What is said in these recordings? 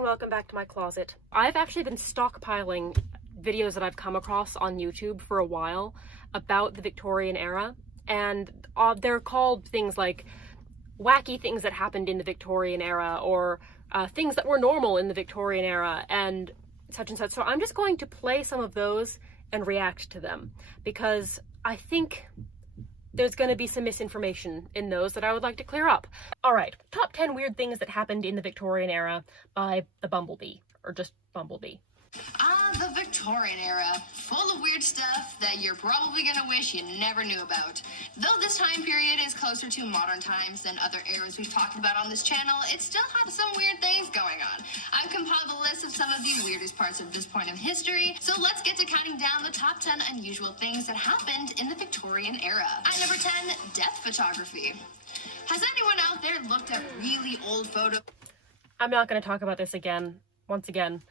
and welcome back to my closet. I've actually been stockpiling videos that I've come across on YouTube for a while about the Victorian era, and they're called things like wacky things that happened in the Victorian era, or things that were normal in the Victorian era, and such and such. So I'm just going to play some of those and react to them, because I think there's going to be some misinformation in those that I would like to clear up. Alright, top 10 weird things that happened in the Victorian era by the Bumblebee, or just Bumblebee. The Victorian era, full of weird stuff that you're probably gonna wish you never knew about. Though this time period is closer to modern times than other eras we've talked about on this channel, it still had some weird things going on. I've compiled a list of some of the weirdest parts of this point of history, so let's get to counting down the top 10 unusual things that happened in the Victorian era. At number 10, death photography. Has anyone out there looked at really old photos? I'm not going to talk about this again. Once again,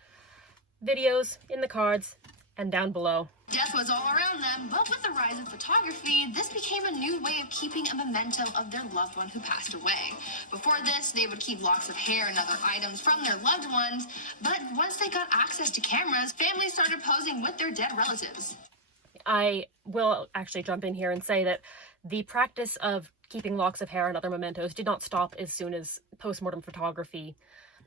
videos in the cards and down below. Death was all around them, but with the rise of photography, this became a new way of keeping a memento of their loved one who passed away. Before this, they would keep locks of hair and other items from their loved ones, but once they got access to cameras, families started posing with their dead relatives. I will actually jump in here and say that the practice of keeping locks of hair and other mementos did not stop as soon as postmortem photography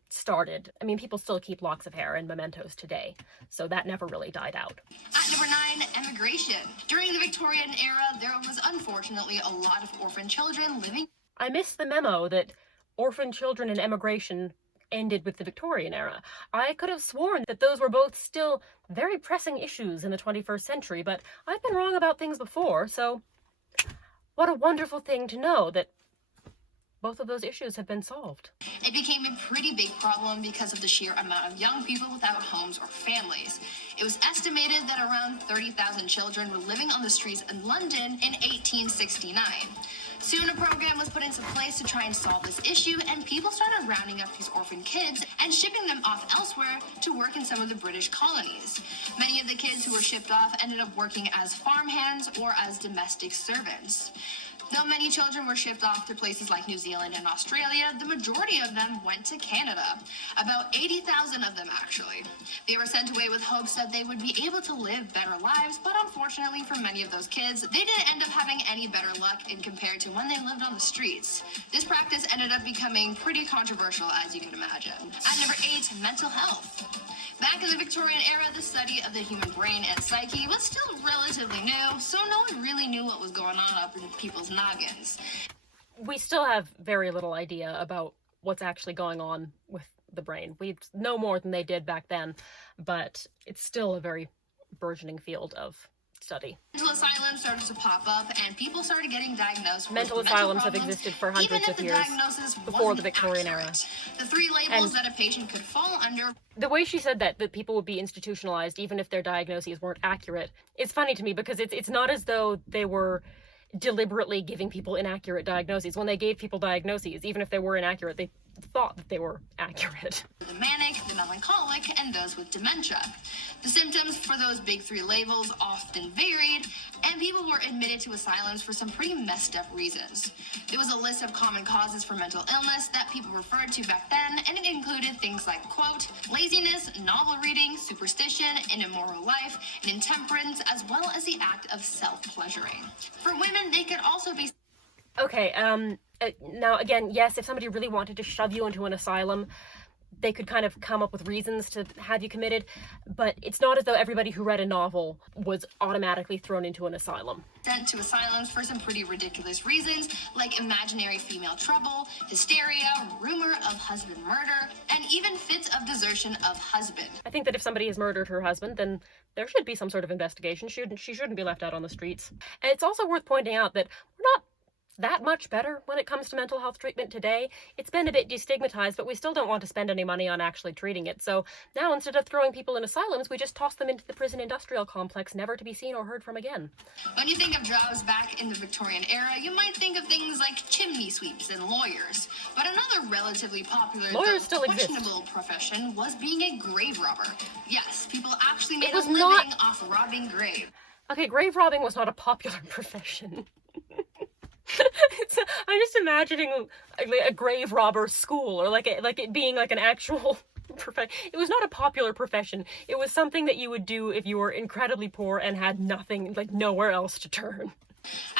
started. I mean, people still keep locks of hair and mementos today, so that never really died out. At number 9, emigration. During the Victorian era, there was unfortunately a lot of orphan children living. I missed the memo that orphan children and emigration ended with the Victorian era. I could have sworn that those were both still very pressing issues in the 21st century, but I've been wrong about things before, so what a wonderful thing to know that both of those issues have been solved. It became a pretty big problem because of the sheer amount of young people without homes or families. It was estimated that around 30,000 children were living on the streets in London in 1869. Soon a program was put into place to try and solve this issue, and people started rounding up these orphan kids and shipping them off elsewhere to work in some of the British colonies. Many of the kids who were shipped off ended up working as farmhands or as domestic servants. Though many children were shipped off to places like New Zealand and Australia, the majority of them went to Canada. About 80,000 of them, actually. They were sent away with hopes that they would be able to live better lives, but unfortunately for many of those kids, they didn't end up having any better luck in compared to when they lived on the streets. This practice ended up becoming pretty controversial, as you can imagine. At number 8, mental health. Back in the Victorian era, the study of the human brain and psyche was still relatively new, so no one really knew what was going on up in people's noggins. We still have very little idea about what's actually going on with the brain. We know more than they did back then, but it's still a very burgeoning field of study. Mental asylums started to pop up, and people started getting diagnosed with mental asylums have existed for hundreds of years before the Victorian era. The 3 labels that a patient could fall under. The way she said that people would be institutionalized even if their diagnoses weren't accurate is funny to me, because it's not as though they were deliberately giving people inaccurate diagnoses. When they gave people diagnoses, even if they were inaccurate, they thought that they were accurate. The manic, the melancholic, and those with dementia. The symptoms for those big 3 labels often varied, and people were admitted to asylums for some pretty messed up reasons. There was a list of common causes for mental illness that people referred to back then, and it included things like, quote, laziness, novel reading, superstition, an immoral life, and intemperance, as well as the act of self-pleasuring. For women, they could also be... Okay, now again, yes, if somebody really wanted to shove you into an asylum, they could kind of come up with reasons to have you committed, but it's not as though everybody who read a novel was automatically thrown into an asylum. Sent to asylums for some pretty ridiculous reasons, like imaginary female trouble, hysteria, rumor of husband murder, and even fits of desertion of husband. I think that if somebody has murdered her husband, then there should be some sort of investigation. She shouldn't be left out on the streets. And it's also worth pointing out that we're not that much better when it comes to mental health treatment today. It's been a bit destigmatized, but we still don't want to spend any money on actually treating it. So now, instead of throwing people in asylums, we just toss them into the prison industrial complex, never to be seen or heard from again. When you think of jobs back in the Victorian era, you might think of things like chimney sweeps and lawyers. But another relatively popular, questionable profession was being a grave robber. Yes, people actually made a living off robbing graves. Okay, grave robbing was not a popular profession. I'm just imagining a grave robber school, or like it being like an actual It was not a popular profession. It was something that you would do if you were incredibly poor and had nothing, like nowhere else to turn.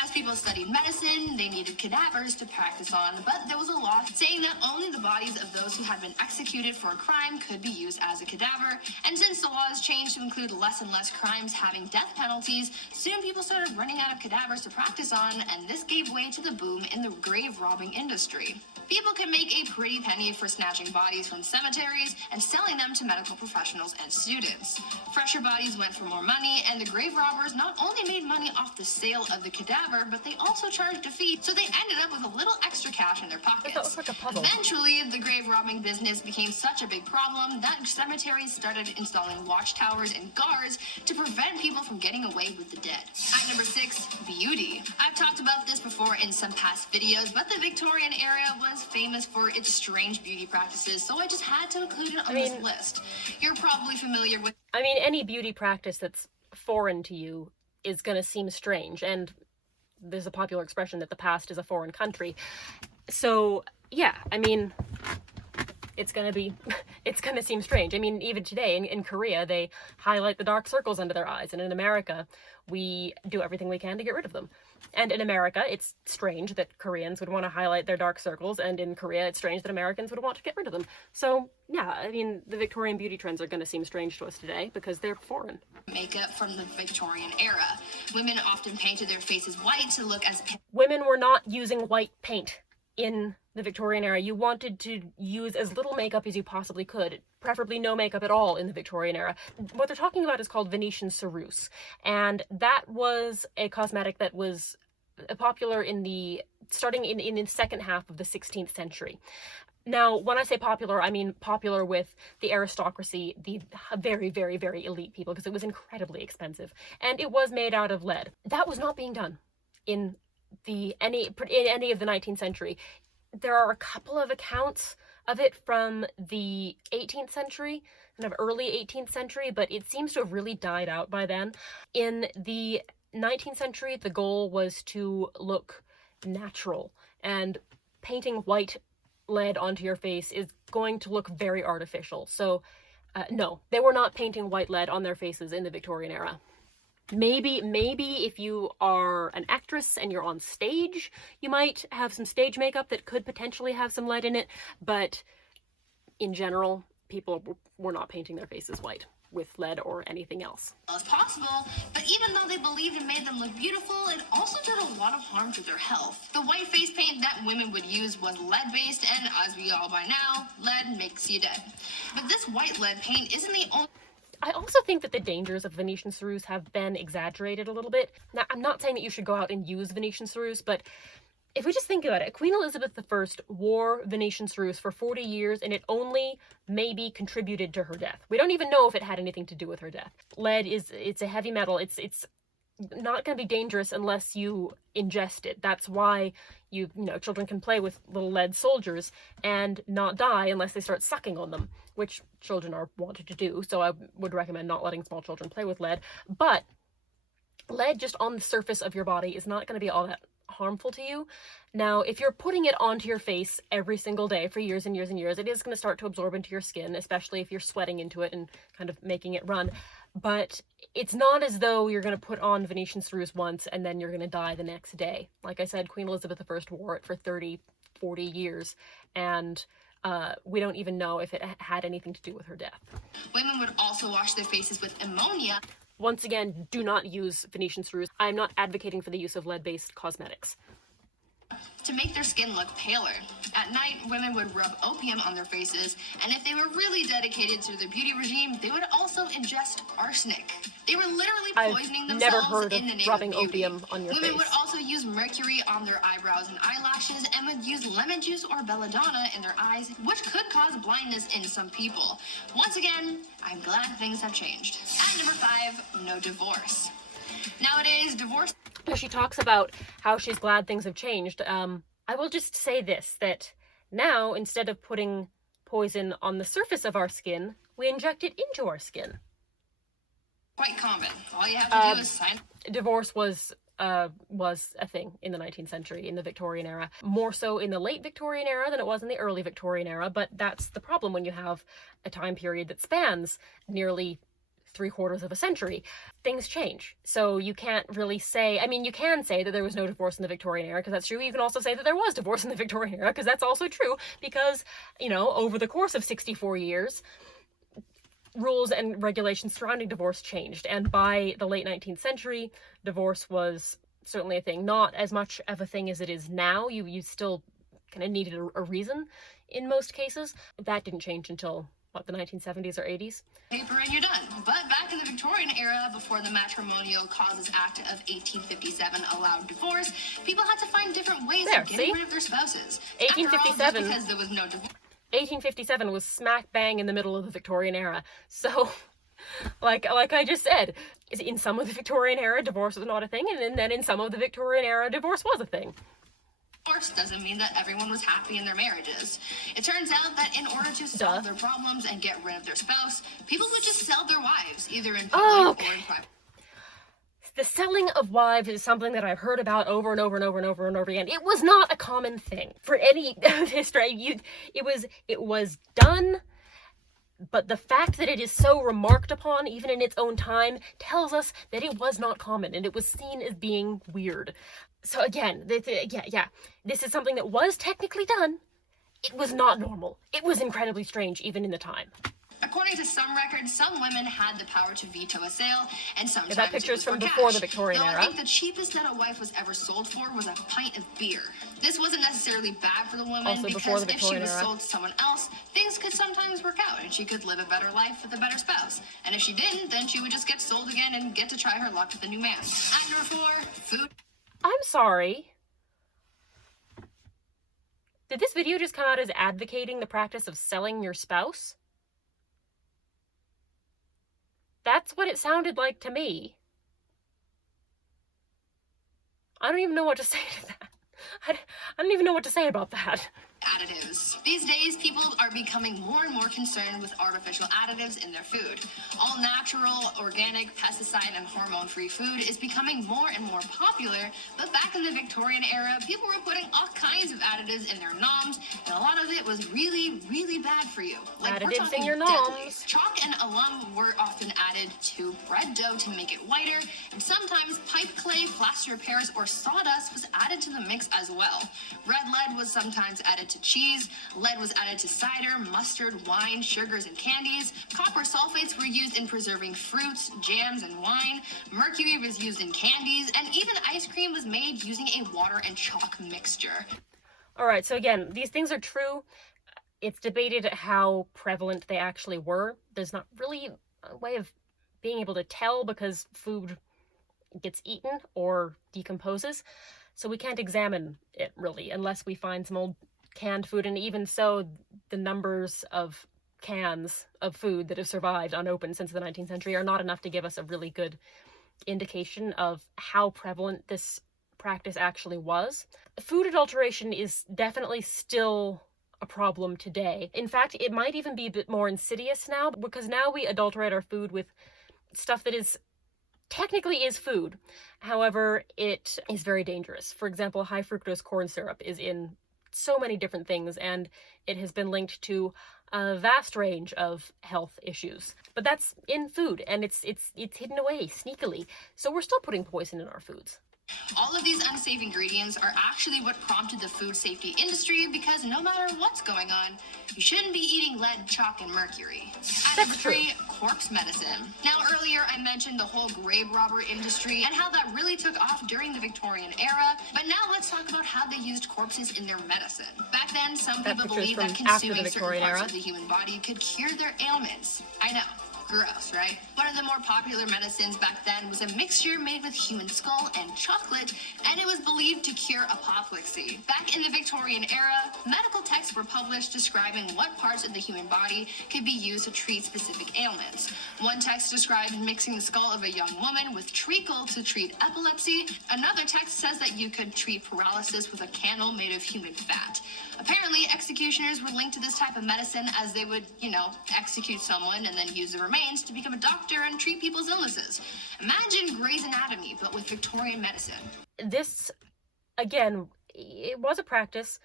As people studied medicine, they needed cadavers to practice on, but there was a law saying that only the bodies of those who had been executed for a crime could be used as a cadaver. And since the laws changed to include less and less crimes having death penalties, soon people started running out of cadavers to practice on, and this gave way to the boom in the grave robbing industry. People could make a pretty penny for snatching bodies from cemeteries and selling them to medical professionals and students. Fresher bodies went for more money, and the grave robbers not only made money off the sale of the cadaver, but they also charged a fee, so they ended up with a little extra cash in their pockets. That was like a puzzle. Eventually, the grave robbing business became such a big problem that cemeteries started installing watchtowers and guards to prevent people from getting away with the dead. At number 6, beauty. I've talked about this before in some past videos, but the Victorian era was famous for its strange beauty practices, so I just had to include it on this list. You're probably familiar with... Any beauty practice that's foreign to you is going to seem strange, and there's a popular expression that the past is a foreign country. So, yeah, it's going to seem strange. Even today in Korea, they highlight the dark circles under their eyes, and in America, we do everything we can to get rid of them. And in America, it's strange that Koreans would want to highlight their dark circles, and in Korea, it's strange that Americans would want to get rid of them. So, yeah, the Victorian beauty trends are going to seem strange to us today because they're foreign. Makeup from the Victorian era. Women often painted their faces white to look as... Women were not using white paint in the Victorian era. You wanted to use as little makeup as you possibly could, preferably no makeup at all in the Victorian era. What they're talking about is called Venetian ceruse, and that was a cosmetic that was popular starting in the second half of the 16th century. Now, when I say popular, I mean popular with the aristocracy, the very, very, very elite people, because it was incredibly expensive, and it was made out of lead. That was not being done in any of the 19th century. There are a couple of accounts of it from the 18th century, kind of early 18th century, but it seems to have really died out by then. In the 19th century, the goal was to look natural, and painting white lead onto your face is going to look very artificial. So, no, they were not painting white lead on their faces in the Victorian era. Maybe if you are an actress and you're on stage, you might have some stage makeup that could potentially have some lead in it, but in general, people were not painting their faces white with lead or anything else. As possible, but even though they believed it made them look beautiful, it also did a lot of harm to their health. The white face paint that women would use was lead-based, and as we all by now, lead makes you dead. But this white lead paint isn't the only... I also think that the dangers of Venetian ceruse have been exaggerated a little bit. Now, I'm not saying that you should go out and use Venetian ceruse, but if we just think about it, Queen Elizabeth I wore Venetian ceruse for 40 years, and it only maybe contributed to her death. We don't even know if it had anything to do with her death. Lead it's a heavy metal. It's not going to be dangerous unless you ingest it. That's why children can play with little lead soldiers and not die unless they start sucking on them, which children are wanted to do. So I would recommend not letting small children play with lead. But lead just on the surface of your body is not going to be all that harmful to you. Now, if you're putting it onto your face every single day for years and years and years, it is going to start to absorb into your skin, especially if you're sweating into it and kind of making it run. But it's not as though you're going to put on Venetian ceruse once and then you're going to die the next day. Like I said, Queen Elizabeth I wore it for 30, 40 years, and we don't even know if it had anything to do with her death. Women would also wash their faces with ammonia. Once again, do not use Venetian ceruse. I'm not advocating for the use of lead-based cosmetics. To make their skin look paler. At night, women would rub opium on their faces, and if they were really dedicated to the beauty regime, they would also ingest arsenic. They were literally poisoning themselves in the name of beauty. Opium on your face. Women would also use mercury on their eyebrows and eyelashes, and would use lemon juice or belladonna in their eyes, which could cause blindness in some people. Once again, I'm glad things have changed. At number 5, no divorce. Nowadays, divorce... She talks about how she's glad things have changed. I will just say this, that now, instead of putting poison on the surface of our skin, we inject it into our skin. Quite common. All you have to do is sign... Divorce was was a thing in the 19th century, in the Victorian era. More so in the late Victorian era than it was in the early Victorian era, but that's the problem when you have a time period that spans nearly 3/4 of a century. Things change. So you can't really say, I mean, you can say that there was no divorce in the Victorian era, because that's true. You can also say that there was divorce in the Victorian era, because that's also true, because, you know, over the course of 64 years, rules and regulations surrounding divorce changed. And by the late 19th century, divorce was certainly a thing. Not as much of a thing as it is now. You still kind of needed a reason in most cases. That didn't change until, what, the 1970s or 80s? Paper and you're done. But back in the Victorian era, before the Matrimonial Causes Act of 1857 allowed divorce, people had to find different ways of getting rid of their spouses. 1857. Because there was no divorce. 1857 was smack bang in the middle of the Victorian era. So, like I just said, in some of the Victorian era, divorce was not a thing, and then in some of the Victorian era, divorce was a thing. Divorce doesn't mean that everyone was happy in their marriages. It turns out that in order to solve their problems and get rid of their spouse, people would just sell their wives, either in public or in private. The selling of wives is something that I've heard about over and over and over and over and over again. It was not a common thing for any history. It was done, but the fact that it is so remarked upon, even in its own time, tells us that it was not common and it was seen as being weird. So again, this is something that was technically done. It was not normal. It was incredibly strange, even in the time. According to some records, some women had the power to veto a sale, and sometimes that picture's from cash. before the Victorian era. I think the cheapest that a wife was ever sold for was a pint of beer. This wasn't necessarily bad for the woman, also because the if she was era. sold to someone else, things could sometimes work out, and she could live a better life with a better spouse. And if she didn't, then she would just get sold again and get to try her luck with a new man. At number 4, food. I'm sorry. Did this video just come out as advocating the practice of selling your spouse? That's what it sounded like to me. I don't even know what to say to that. I don't even know what to say about that. Additives. These days, people are becoming more and more concerned with artificial additives in their food. All natural, organic, pesticide, and hormone-free food is becoming more and more popular, but back in the Victorian era, people were putting all kinds of additives in their noms, and a lot of it was really, really bad for you. Like, additives in your deadly. noms. Chalk and alum were often added to bread dough to make it whiter, and sometimes pipe clay, plaster of Paris, or sawdust was added to the mix as well. Red lead was sometimes added to cheese, lead was added to cider, mustard, wine, sugars, and candies. Copper sulfates were used in preserving fruits, jams, and wine. Mercury was used in candies, and even ice cream was made using a water and chalk mixture. All right, so again, these things are true. It's debated how prevalent they actually were. There's not really a way of being able to tell because food gets eaten or decomposes. So we can't examine it, really, unless we find some old canned food. And even so, the numbers of cans of food that have survived unopened since the 19th century are not enough to give us a really good indication of how prevalent this practice actually was. Food adulteration is definitely still a problem today. In fact, it might even be a bit more insidious now, because now we adulterate our food with stuff that is technically is food. However, it is very dangerous. For example, high fructose corn syrup is in so many different things, and it has been linked to a vast range of health issues. But that's in food, and it's hidden away sneakily. So we're still putting poison in our foods. All of these unsafe ingredients are actually what prompted the food safety industry, because no matter what's going on, you shouldn't be eating lead, chalk, and mercury. At number 3, corpse medicine. Now, earlier I mentioned the whole grave robber industry and how that really took off during the Victorian era, but now let's talk about how they used corpses in their medicine. Back then, some people believed that consuming certain parts of the human body could cure their ailments. I know. Gross, right? One of the more popular medicines back then was a mixture made with human skull and chocolate, and it was believed to cure apoplexy. Back in the Victorian era, medical texts were published describing what parts of the human body could be used to treat specific ailments. One text described mixing the skull of a young woman with treacle to treat epilepsy. Another text says that you could treat paralysis with a candle made of human fat. Apparently, executioners were linked to this type of medicine, as they would, execute someone and then use the remains remains to become a doctor and treat people's illnesses. Imagine Grey's Anatomy, but with Victorian medicine. This, again, it was a practice.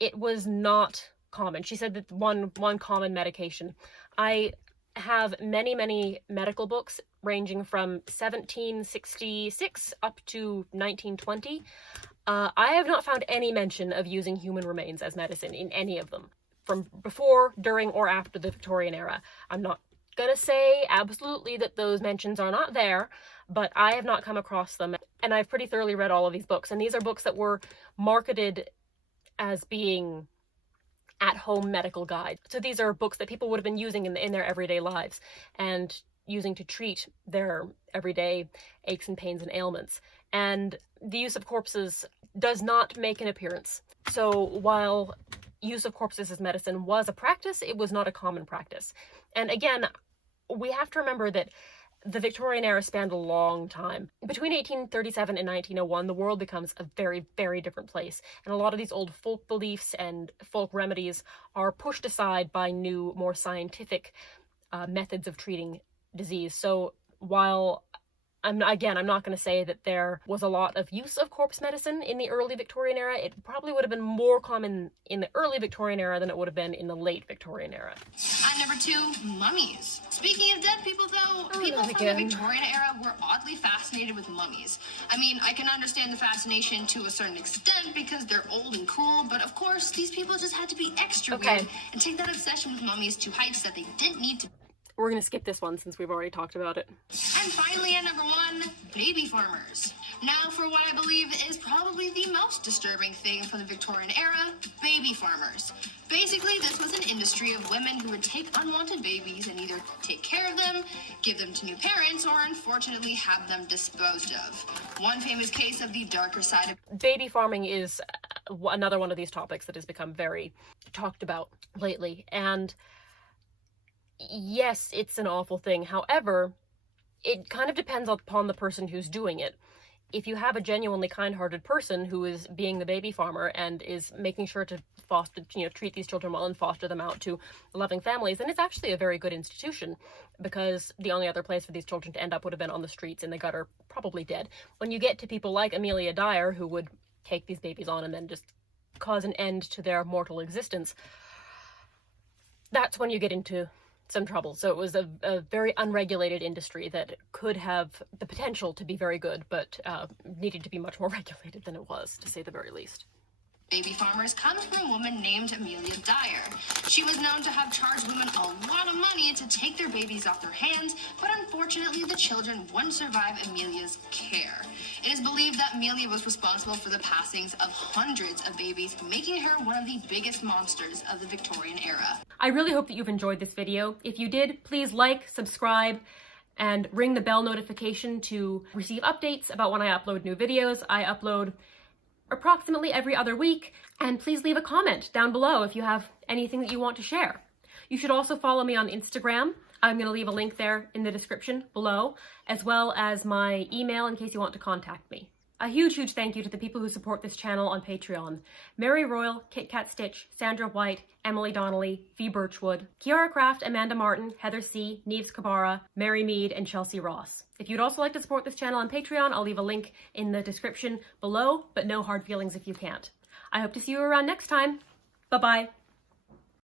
It was not common. She said that one common medication. I have many medical books ranging from 1766 up to 1920. I have not found any mention of using human remains as medicine in any of them, from before, during, or after the Victorian era. I'm not gonna say absolutely that those mentions are not there, but I have not come across them, and I've pretty thoroughly read all of these books, and these are books that were marketed as being at-home medical guides. So these are books that people would have been using in their everyday lives and using to treat their everyday aches and pains and ailments. And the use of corpses does not make an appearance. So while use of corpses as medicine was a practice, it was not a common practice. And again, we have to remember that the Victorian era spanned a long time. Between 1837 and 1901, the world becomes a very different place. And a lot of these old folk beliefs and folk remedies are pushed aside by new, more scientific methods of treating disease. So while I'm not going to say that there was a lot of use of corpse medicine in the early Victorian era. It probably would have been more common in the early Victorian era than it would have been in the late Victorian era. At number 2, mummies. Speaking of dead people, though, people from the Victorian era were oddly fascinated with mummies. I mean, I can understand the fascination to a certain extent because they're old and cool, but of course, these people just had to be extra weird and take that obsession with mummies to heights that they didn't need to. We're going to skip this one since we've already talked about it. And finally, at number 1, baby farmers. Now, for what I believe is probably the most disturbing thing from the Victorian era, baby farmers. Basically, this was an industry of women who would take unwanted babies and either take care of them, give them to new parents, or unfortunately have them disposed of. One famous case of the darker side of baby farming is another one of these topics that has become very talked about lately. And yes, it's an awful thing. However, it kind of depends upon the person who's doing it. If you have a genuinely kind-hearted person who is being the baby farmer and is making sure to foster, treat these children well and foster them out to loving families, then it's actually a very good institution, because the only other place for these children to end up would have been on the streets in the gutter, probably dead. When you get to people like Amelia Dyer, who would take these babies on and then just cause an end to their mortal existence, that's when you get into some trouble. So it was a very unregulated industry that could have the potential to be very good, but needed to be much more regulated than it was, to say the very least. Baby farmers comes from a woman named Amelia Dyer. She was known to have charged women a lot of money to take their babies off their hands, but unfortunately the children wouldn't survive Amelia's care. It is believed that Amelia was responsible for the passings of hundreds of babies, making her one of the biggest monsters of the Victorian era. I really hope that you've enjoyed this video. If you did, please like, subscribe, and ring the bell notification to receive updates about when I upload new videos. I upload approximately every other week, and please leave a comment down below if you have anything that you want to share. You should also follow me on Instagram. I'm going to leave a link there in the description below, as well as my email in case you want to contact me. A huge thank you to the people who support this channel on Patreon. Mary Royal, Kit Kat Stitch, Sandra White, Emily Donnelly, V. Birchwood, Kiara Craft, Amanda Martin, Heather C., Neves Kabara, Mary Mead, and Chelsea Ross. If you'd also like to support this channel on Patreon, I'll leave a link in the description below, but no hard feelings if you can't. I hope to see you around next time. Bye-bye.